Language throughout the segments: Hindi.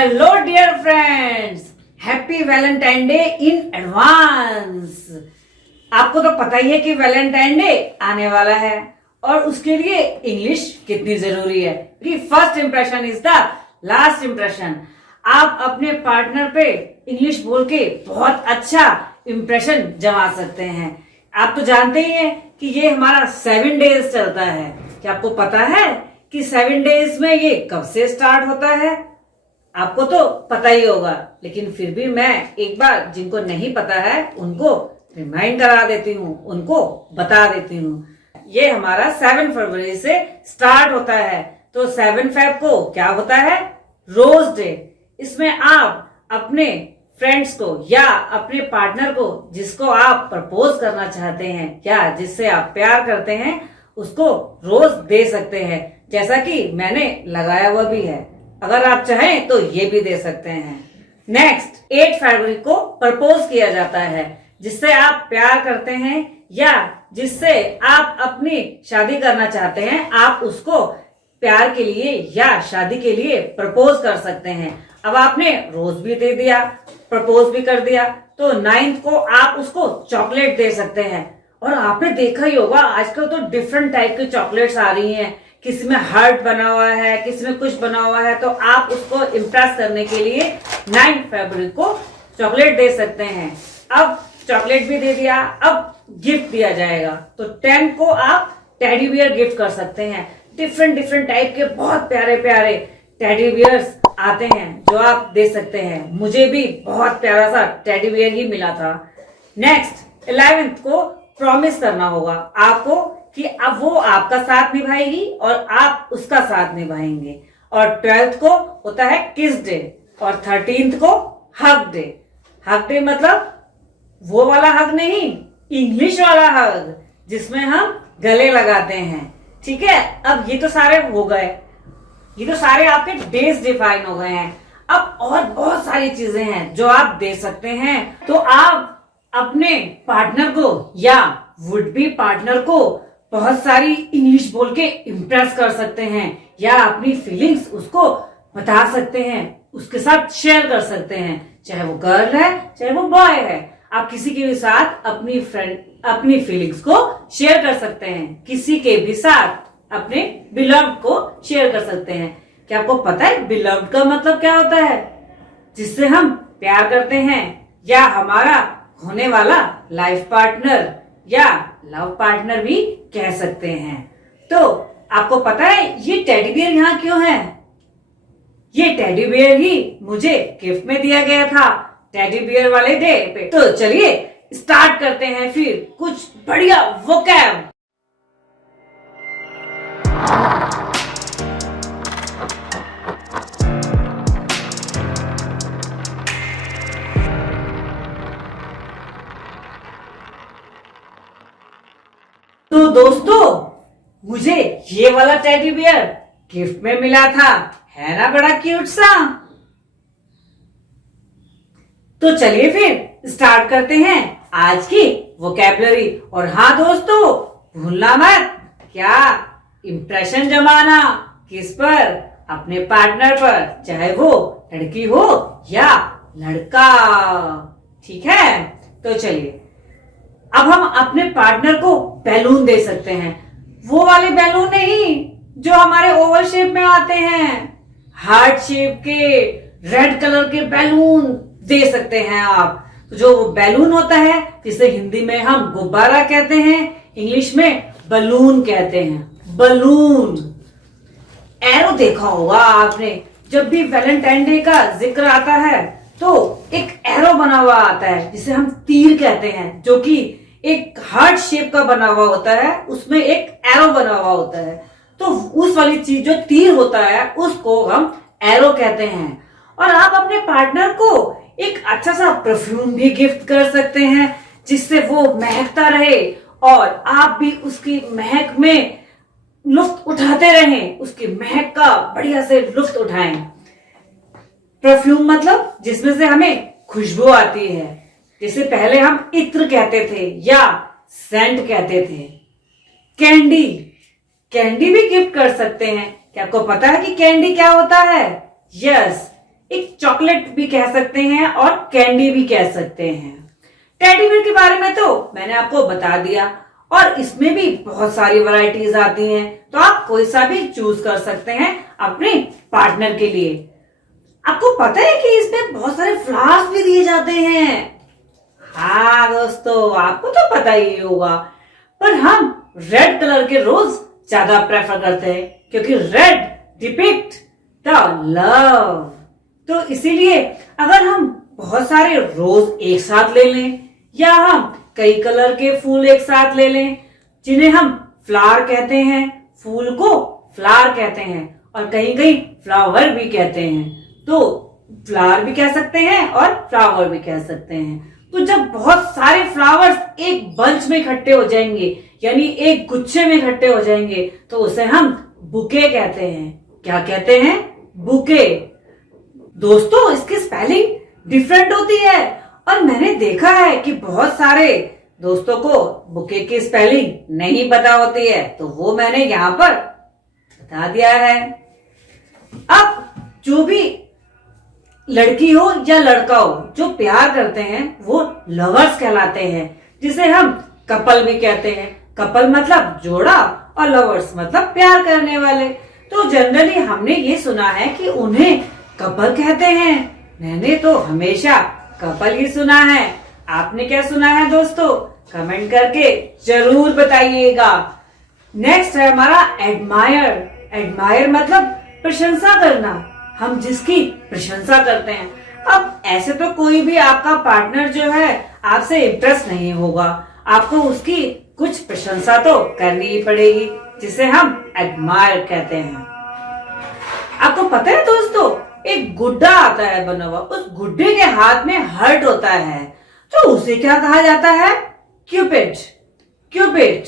Hello dear friends, happy Valentine day in advance. आपको तो पता ही है कि वैलेंटाइन डे आने वाला है और उसके लिए इंग्लिश कितनी जरूरी है कि first impression is the last impression. आप अपने पार्टनर पे इंग्लिश बोल के बहुत अच्छा इंप्रेशन जमा सकते हैं। आप तो जानते ही हैं कि ये हमारा 7 डेज चलता है। क्या आपको पता है कि 7 डेज में ये कब से स्टार्ट होता है? आपको तो पता ही होगा, लेकिन फिर भी मैं एक बार जिनको नहीं पता है उनको रिमाइंड करा देती हूँ, उनको बता देती हूँ। ये हमारा 7 फरवरी से स्टार्ट होता है। तो 7 फेब को क्या होता है? Rose day. इसमें आप अपने फ्रेंड्स को या अपने पार्टनर को जिसको आप प्रपोज करना चाहते हैं या जिससे आप प्यार करते हैं उसको रोज दे सकते हैं, जैसा कि मैंने लगाया हुआ भी है। अगर आप चाहें तो ये भी दे सकते हैं। नेक्स्ट 8 फरवरी को प्रपोज किया जाता है, जिससे आप प्यार करते हैं या जिससे आप अपनी शादी करना चाहते हैं, आप उसको प्यार के लिए या शादी के लिए प्रपोज कर सकते हैं। अब आपने रोज भी दे दिया, प्रपोज भी कर दिया, तो 9th को आप उसको चॉकलेट दे सकते हैं। और आपने देखा ही होगा आजकल तो डिफरेंट टाइप की चॉकलेट्स आ रही हैं, किसी में हार्ट बना हुआ है, किसी में कुछ बना हुआ है। तो आप उसको इम्प्रेस करने के लिए 9 फरवरी को चॉकलेट दे सकते हैं। अब चॉकलेट भी दे दिया, अब गिफ्ट दिया जाएगा। तो 10 को आप टेडी बियर गिफ्ट कर सकते हैं। डिफरेंट टाइप के बहुत प्यारे प्यारे टेडी बियर्स आते हैं जो आप दे सकते हैं। मुझे भी बहुत प्यारा सा टेडी बियर ही मिला था। नेक्स्ट 11th को प्रॉमिस करना होगा आपको कि अब वो आपका साथ निभाएगी और आप उसका साथ निभाएंगे। और 12th को होता है किस डे और 13th को हग डे। हग डे मतलब वो वाला हग नहीं, इंग्लिश वाला हग जिसमें हम गले लगाते हैं। ठीक है, अब ये तो सारे हो गए, ये तो सारे आपके डेज डिफाइन हो गए हैं। अब और बहुत सारी चीजें हैं जो आप दे सकते हैं। तो आप अपने पार्टनर को या वुड बी पार्टनर को बहुत सारी इंग्लिश बोल के इम्प्रेस कर सकते हैं या अपनी फीलिंग्स उसको बता सकते हैं, उसके साथ शेयर कर सकते हैं। चाहे वो गर्ल है चाहे वो बॉय है, आप किसी के भी साथ अपनी फीलिंग्स को शेयर कर सकते हैं। किसी के भी साथ अपने बिलव्ड को शेयर कर सकते हैं। क्या आपको पता है बिलव्ड का मतलब क्या होता है? जिससे हम प्यार करते हैं या हमारा होने वाला लाइफ पार्टनर या लव पार्टनर भी कह सकते हैं। तो आपको पता है ये टेडी बियर यहाँ क्यों है? ये टेडी बियर ही मुझे गिफ्ट में दिया गया था टेडी बियर वाले डे पे। तो चलिए स्टार्ट करते हैं फिर कुछ बढ़िया वोकैब। तो दोस्तों, मुझे ये वाला टेडी बियर गिफ्ट में मिला था, है ना बड़ा क्यूट सा। तो चलिए फिर स्टार्ट करते हैं आज की वोकैबुलरी। और हाँ दोस्तों, भूलना मत क्या इंप्रेशन जमाना। किस पर? अपने पार्टनर पर, चाहे वो लड़की हो या लड़का। ठीक है, तो चलिए अब हम अपने पार्टनर को बैलून दे सकते हैं। वो वाले बैलून नहीं जो हमारे ओवल शेप में आते हैं, हार्ट शेप के रेड कलर के बैलून दे सकते हैं आप। तो जो वो बैलून होता है जिसे हिंदी में हम गुब्बारा कहते हैं, इंग्लिश में बलून कहते हैं। बलून। एरो देखा होगा आपने, जब भी वैलेंटाइन डे का जिक्र आता है तो एक एरो बना हुआ आता है जिसे हम तीर कहते हैं, जो कि एक हार्ट शेप का बना हुआ होता है, उसमें एक एरो बना हुआ होता है। तो उस वाली चीज जो तीर होता है उसको हम एरो कहते हैं। और आप अपने पार्टनर को एक अच्छा सा परफ्यूम भी गिफ्ट कर सकते हैं जिससे वो महकता रहे और आप भी उसकी महक में लुत्फ उठाते रहें, उसकी महक का बढ़िया से लुत्फ उठाएं। परफ्यूम मतलब जिसमें से हमें खुशबू आती है, जिसे पहले हम इत्र कहते थे या सेंट कहते थे। कैंडी, कैंडी भी गिफ्ट कर सकते हैं। क्या आपको पता है कि कैंडी क्या होता है? यस, एक चॉकलेट भी कह सकते हैं और कैंडी भी कह सकते हैं। टेडी बियर के बारे में तो मैंने आपको बता दिया, और इसमें भी बहुत सारी वैरायटीज आती हैं, तो आप कोई सा भी चूज कर सकते हैं अपने पार्टनर के लिए। आपको पता है कि इसमें बहुत सारे फ्लावर्स भी दिए जाते हैं। हाँ दोस्तों, आपको तो पता ही होगा, पर हम रेड कलर के रोज ज्यादा प्रेफर करते हैं, क्योंकि रेड डिपिक्ट द लव। तो इसीलिए अगर हम बहुत सारे रोज एक साथ ले लें, या हम कई कलर के फूल एक साथ ले लें, जिन्हें हम फ्लावर कहते हैं, फूल को फ्लावर कहते हैं, और कहीं कहीं फ्लावर भी कहते हैं, तो फ्लावर भी कह सकते हैं और फ्लावर भी कह सकते हैं। तो जब बहुत सारे फ्लावर्स एक बंच में इकट्ठे हो जाएंगे, यानी एक गुच्छे में इकट्ठे हो जाएंगे, तो उसे हम बुके कहते हैं। क्या कहते हैं? बुके। दोस्तों, इसकी स्पेलिंग डिफरेंट होती है, और मैंने देखा है कि बहुत सारे दोस्तों को बुके की स्पेलिंग नहीं पता होती है, तो वो मैंने यहाँ पर बता दिया है। अब जो भी लड़की हो या लड़का हो जो प्यार करते हैं, वो लवर्स कहलाते हैं, जिसे हम कपल भी कहते हैं। कपल मतलब जोड़ा, और लवर्स मतलब प्यार करने वाले। तो जनरली हमने ये सुना है कि उन्हें कपल कहते हैं। मैंने तो हमेशा कपल ही सुना है। आपने क्या सुना है दोस्तों? कमेंट करके जरूर बताइएगा। नेक्स्ट है हमारा एडमायर। एडमायर मतलब प्रशंसा करना, हम जिसकी प्रशंसा करते हैं। अब ऐसे तो कोई भी आपका पार्टनर जो है आपसे इम्प्रेस नहीं होगा, आपको उसकी कुछ प्रशंसा तो करनी ही पड़ेगी, जिसे हम एडमायर कहते हैं। आपको पता है दोस्तों, एक गुड्डा आता है बना हुआ, उस गुड्डे के हाथ में हर्ट होता है, तो उसे क्या कहा जाता है? क्यूपिड। क्यूपिड।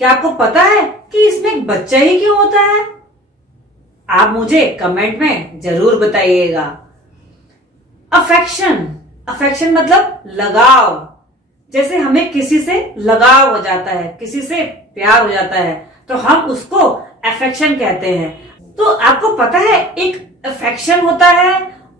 क्या आपको पता है कि इसमें एक बच्चा ही क्यों होता है? आप मुझे कमेंट में जरूर बताइएगा। अफेक्शन। अफेक्शन मतलब लगाव। जैसे हमें किसी से लगाव हो जाता है, किसी से प्यार हो जाता है, तो हम उसको अफेक्शन कहते हैं। तो आपको पता है, एक अफेक्शन होता है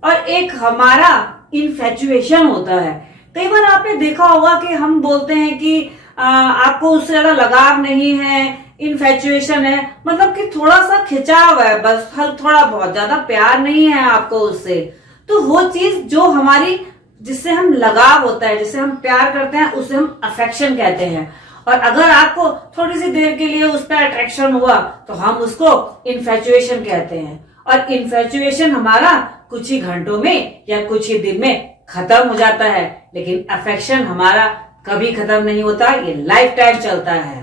और एक हमारा इन्फेचुएशन होता है। कई बार आपने देखा होगा कि हम बोलते हैं कि आपको उससे ज्यादा लगाव नहीं है, इन्फेचुएशन है, मतलब कि थोड़ा सा खिंचाव है, बस थोड़ा बहुत, ज्यादा प्यार नहीं है आपको उससे। तो वो चीज जो हमारी, जिससे हम लगाव होता है, जिससे हम प्यार करते हैं, उसे हम अफेक्शन कहते हैं। और अगर आपको थोड़ी सी देर के लिए उस पर अट्रैक्शन हुआ, तो हम उसको इन्फेचुएशन कहते हैं। और इन्फेचुएशन हमारा कुछ ही घंटों में या कुछ ही दिन में खत्म हो जाता है, लेकिन अफेक्शन हमारा कभी खत्म नहीं होता, ये लाइफ टाइम चलता है।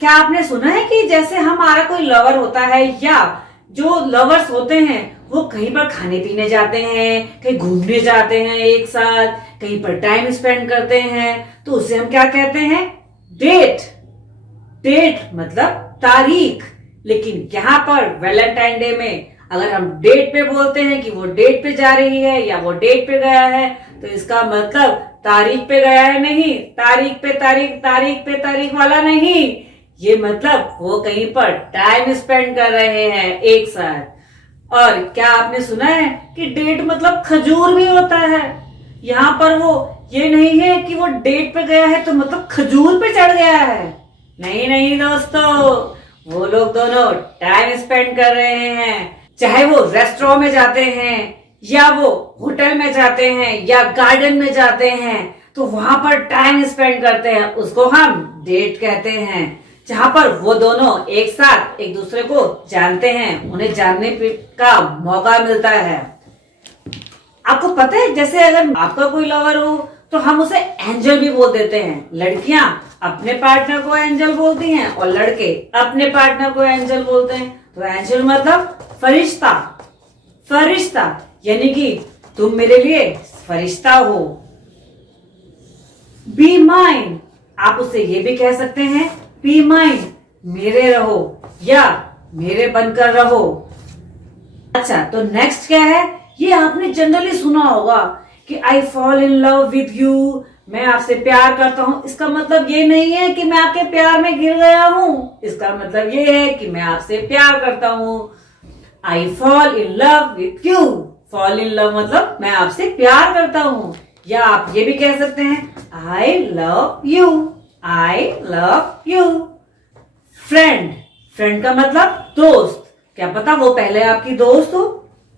क्या आपने सुना है कि जैसे हमारा कोई लवर होता है, या जो लवर्स होते हैं वो कहीं पर खाने पीने जाते हैं, कहीं घूमने जाते हैं एक साथ, कहीं पर टाइम स्पेंड करते हैं, तो उसे हम क्या कहते हैं? डेट। डेट मतलब तारीख। लेकिन यहाँ पर वैलेंटाइन डे में अगर हम डेट पे बोलते हैं कि वो डेट पे जा रही है या वो डेट पे गया है, तो इसका मतलब तारीख पे गया है नहीं, तारीख पे तारीख, तारीख पे तारीख वाला नहीं। ये मतलब वो कहीं पर टाइम स्पेंड कर रहे हैं एक साथ। और क्या आपने सुना है कि डेट मतलब खजूर भी होता है? यहाँ पर वो ये नहीं है कि वो डेट पे गया है तो मतलब खजूर पे चढ़ गया है। नहीं नहीं दोस्तों, वो लोग दोनों टाइम स्पेंड कर रहे हैं। चाहे वो रेस्टोरेंट में जाते हैं, या वो होटल में जाते हैं, या गार्डन में जाते हैं, तो वहां पर टाइम स्पेंड करते हैं, उसको हम डेट कहते हैं। जहां पर वो दोनों एक साथ एक दूसरे को जानते हैं, उन्हें जानने का मौका मिलता है। आपको पता है, जैसे अगर आपका कोई लवर हो तो हम उसे एंजल भी बोल देते हैं। लड़कियां अपने पार्टनर को एंजल बोलती हैं और लड़के अपने पार्टनर को एंजल बोलते हैं। तो एंजल मतलब फरिश्ता। फरिश्ता यानी कि तुम मेरे लिए फरिश्ता हो। बी माइन, आप उसे ये भी कह सकते हैं, बी माइन, मेरे रहो या मेरे बनकर रहो। अच्छा, तो नेक्स्ट क्या है? ये आपने जनरली सुना होगा कि I fall in love with you, मैं आपसे प्यार करता हूं। इसका मतलब ये नहीं है कि मैं आपके प्यार में गिर गया हूं, इसका मतलब ये है कि मैं आपसे प्यार करता हूं। I fall in love with you. Fall in love मतलब मैं आपसे प्यार करता हूं। या आप ये भी कह सकते हैं I love you, I love you. Friend, friend का मतलब दोस्त। क्या पता वो पहले आपकी दोस्त हो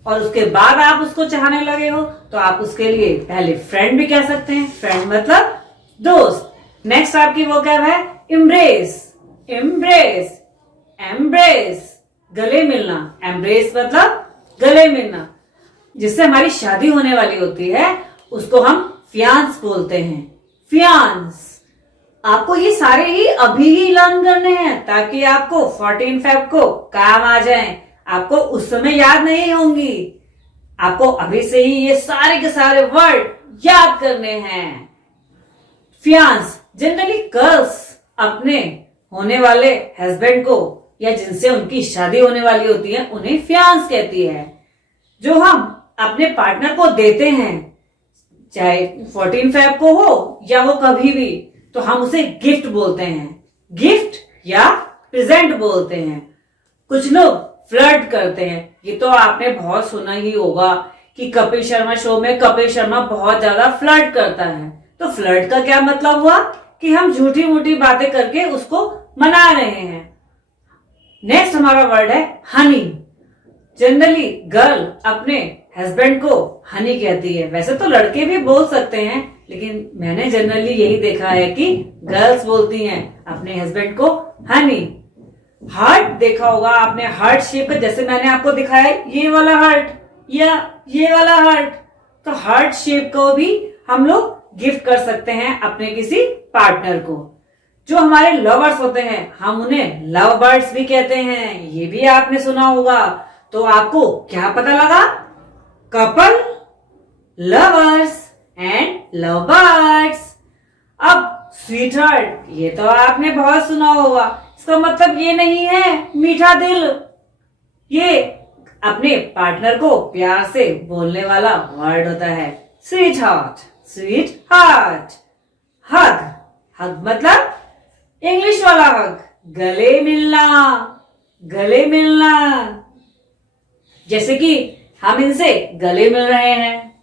और उसके बाद आप उसको चाहने लगे हो, तो आप उसके लिए पहले फ्रेंड भी कह सकते हैं। फ्रेंड मतलब दोस्त। नेक्स्ट आपकी वो क्या है, इम्ब्रेस। इम्ब्रेस, एम्ब्रेस गले मिलना। एम्ब्रेस मतलब गले मिलना। जिससे हमारी शादी होने वाली होती है उसको हम फियांस बोलते हैं। फियांस। आपको ये सारे ही अभी ही लर्न करने हैं ताकि आपको 14 फेब को काम आ जाए। आपको उस समय याद नहीं होंगी। आपको अभी से ही ये सारे के सारे वर्ड याद करने हैं। फियांस, जनरली गर्ल्स अपने होने वाले हस्बैंड को या जिनसे उनकी शादी होने वाली होती है उन्हें फियांस कहती है। जो हम अपने पार्टनर को देते हैं, चाहे 14 फेब को हो या वो कभी भी, तो हम उसे गिफ्ट बोलते हैं। गिफ्ट या प्रेजेंट बोलते हैं। कुछ लोग फ्लर्ट करते हैं। ये तो आपने बहुत सुना ही होगा कि कपिल शर्मा शो में कपिल शर्मा बहुत ज्यादा फ्लर्ट करता है। तो फ्लर्ट का क्या मतलब हुआ कि हम झूठी मूठी बातें करके उसको मना रहे हैं। नेक्स्ट हमारा वर्ड है हनी। जनरली गर्ल अपने हस्बैंड को हनी कहती है। वैसे तो लड़के भी बोल सकते हैं, लेकिन मैंने जनरली यही देखा है कि गर्ल्स बोलती हैं अपने हस्बैंड को हनी। हार्ट देखा होगा आपने, हार्ट शेप का, जैसे मैंने आपको दिखाया ये वाला हार्ट या ये वाला हार्ट। तो हार्ट शेप को भी हम लोग गिफ्ट कर सकते हैं अपने किसी पार्टनर को। जो हमारे लवर्स होते हैं हम उन्हें लव बर्ड्स भी कहते हैं। ये भी आपने सुना होगा। तो आपको क्या पता लगा? Couple, lovers and love birds. अब स्वीट हार्ट, ये तो आपने बहुत सुना होगा। इसका मतलब ये नहीं है मीठा दिल। ये अपने पार्टनर को प्यार से बोलने वाला वर्ड होता है sweetheart. Sweetheart. Hug, hug मतलब इंग्लिश वाला हग, गले मिलना। गले मिलना, जैसे कि हम इनसे गले मिल रहे हैं।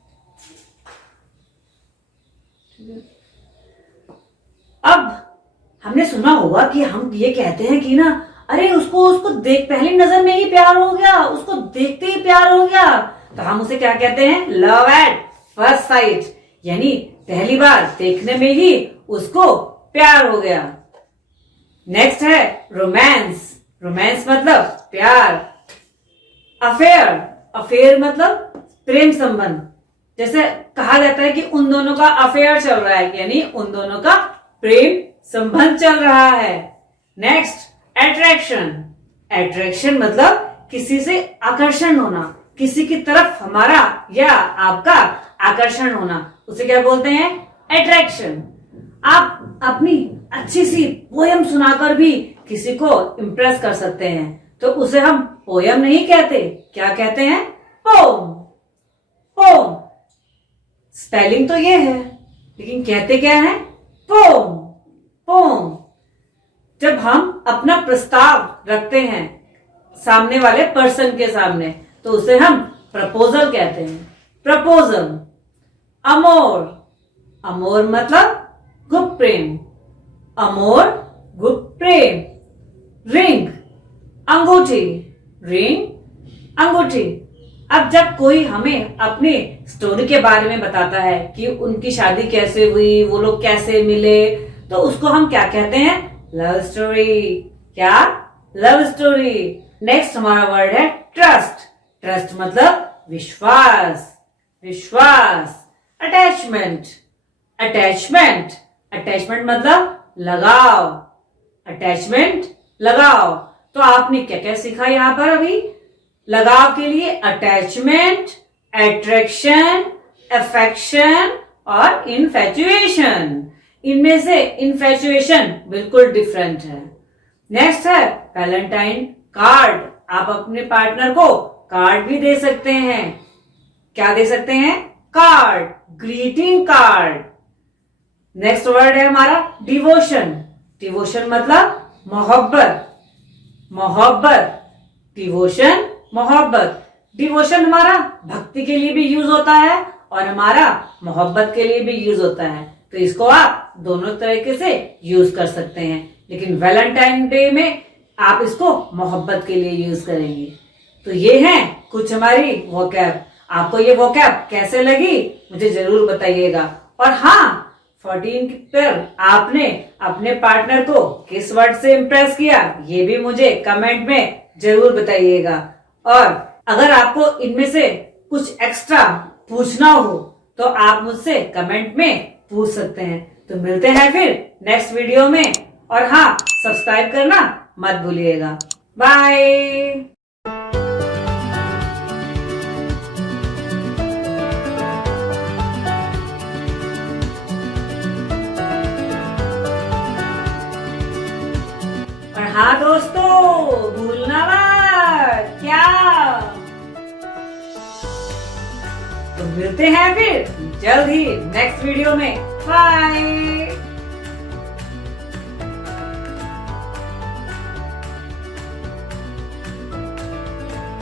अब हमने सुना होगा कि हम ये कहते हैं कि ना, अरे उसको देख पहली नजर में ही प्यार हो गया, उसको देखते ही प्यार हो गया। तो हम उसे क्या कहते हैं? लव एट फर्स्ट साइट, यानी पहली बार देखने में ही उसको प्यार हो गया। नेक्स्ट है रोमांस। रोमांस मतलब प्यार। अफेयर, अफेयर मतलब प्रेम संबंध। जैसे कहा जाता है कि उन दोनों का अफेयर चल रहा है, यानी उन दोनों का प्रेम संबंध चल रहा है। Next attraction. अट्रैक्शन मतलब किसी से आकर्षण होना, किसी की तरफ हमारा या आपका आकर्षण होना, उसे क्या बोलते हैं? अट्रैक्शन। आप अपनी अच्छी सी पोयम सुनाकर भी किसी को इम्प्रेस कर सकते हैं, तो उसे हम पोयम नहीं कहते, क्या कहते हैं? पोम। पोम। स्पेलिंग तो ये है, लेकिन कहते क्या है? पोम। पोम। जब हम अपना प्रस्ताव रखते हैं सामने वाले पर्सन के सामने, तो उसे हम प्रपोजल कहते हैं। प्रपोजल। अमोर। अमोर मतलब गुप्त प्रेम। अमोर, गुप्त प्रेम। रिंग, अंगूठी। रिंग, अंगूठी। अब जब कोई हमें अपनी स्टोरी के बारे में बताता है कि उनकी शादी कैसे हुई, वो लोग कैसे मिले, तो उसको हम क्या कहते हैं? Love story. क्या? Love story. नेक्स्ट हमारा वर्ड है ट्रस्ट। ट्रस्ट मतलब विश्वास। विश्वास। अटैचमेंट। अटैचमेंट। अटैचमेंट मतलब लगाव। अटैचमेंट, लगाव। तो आपने क्या क्या सीखा यहां पर अभी? लगाव के लिए अटैचमेंट, अट्रैक्शन, अफेक्शन और इन्फैचुएशन। इनमें से इन्फैचुएशन बिल्कुल डिफरेंट है। नेक्स्ट है वैलेंटाइन कार्ड। आप अपने पार्टनर को कार्ड भी दे सकते हैं। क्या दे सकते हैं? Card, greeting card. Next word है हमारा डिवोशन। डिवोशन मतलब मोहब्बत। मोहब्बत। डिवोशन मोहब्बत। डिवोशन हमारा भक्ति के लिए भी यूज होता है और हमारा मोहब्बत के लिए भी यूज होता है, तो इसको आप दोनों तरीके से यूज कर सकते हैं, लेकिन वैलेंटाइन डे में आप इसको मोहब्बत के लिए यूज करेंगे। तो ये हैं कुछ हमारी वोकैब। आपको ये वोकैब कैसे लगी मुझे जरूर बताइएगा। और हाँ, 14 पर आपने अपने पार्टनर को किस वर्ड से इम्प्रेस किया ये भी मुझे कमेंट में जरूर बताइएगा। और अगर आपको इनमें से कुछ एक्स्ट्रा पूछना हो तो आप मुझसे कमेंट में पूछ सकते हैं। तो मिलते हैं फिर नेक्स्ट वीडियो में, और हाँ, सब्सक्राइब करना मत भूलिएगा। बाय। और हाँ दोस्तों, भूलना मत। क्या? तो मिलते हैं फिर जल्द ही नेक्स्ट वीडियो में। बाय।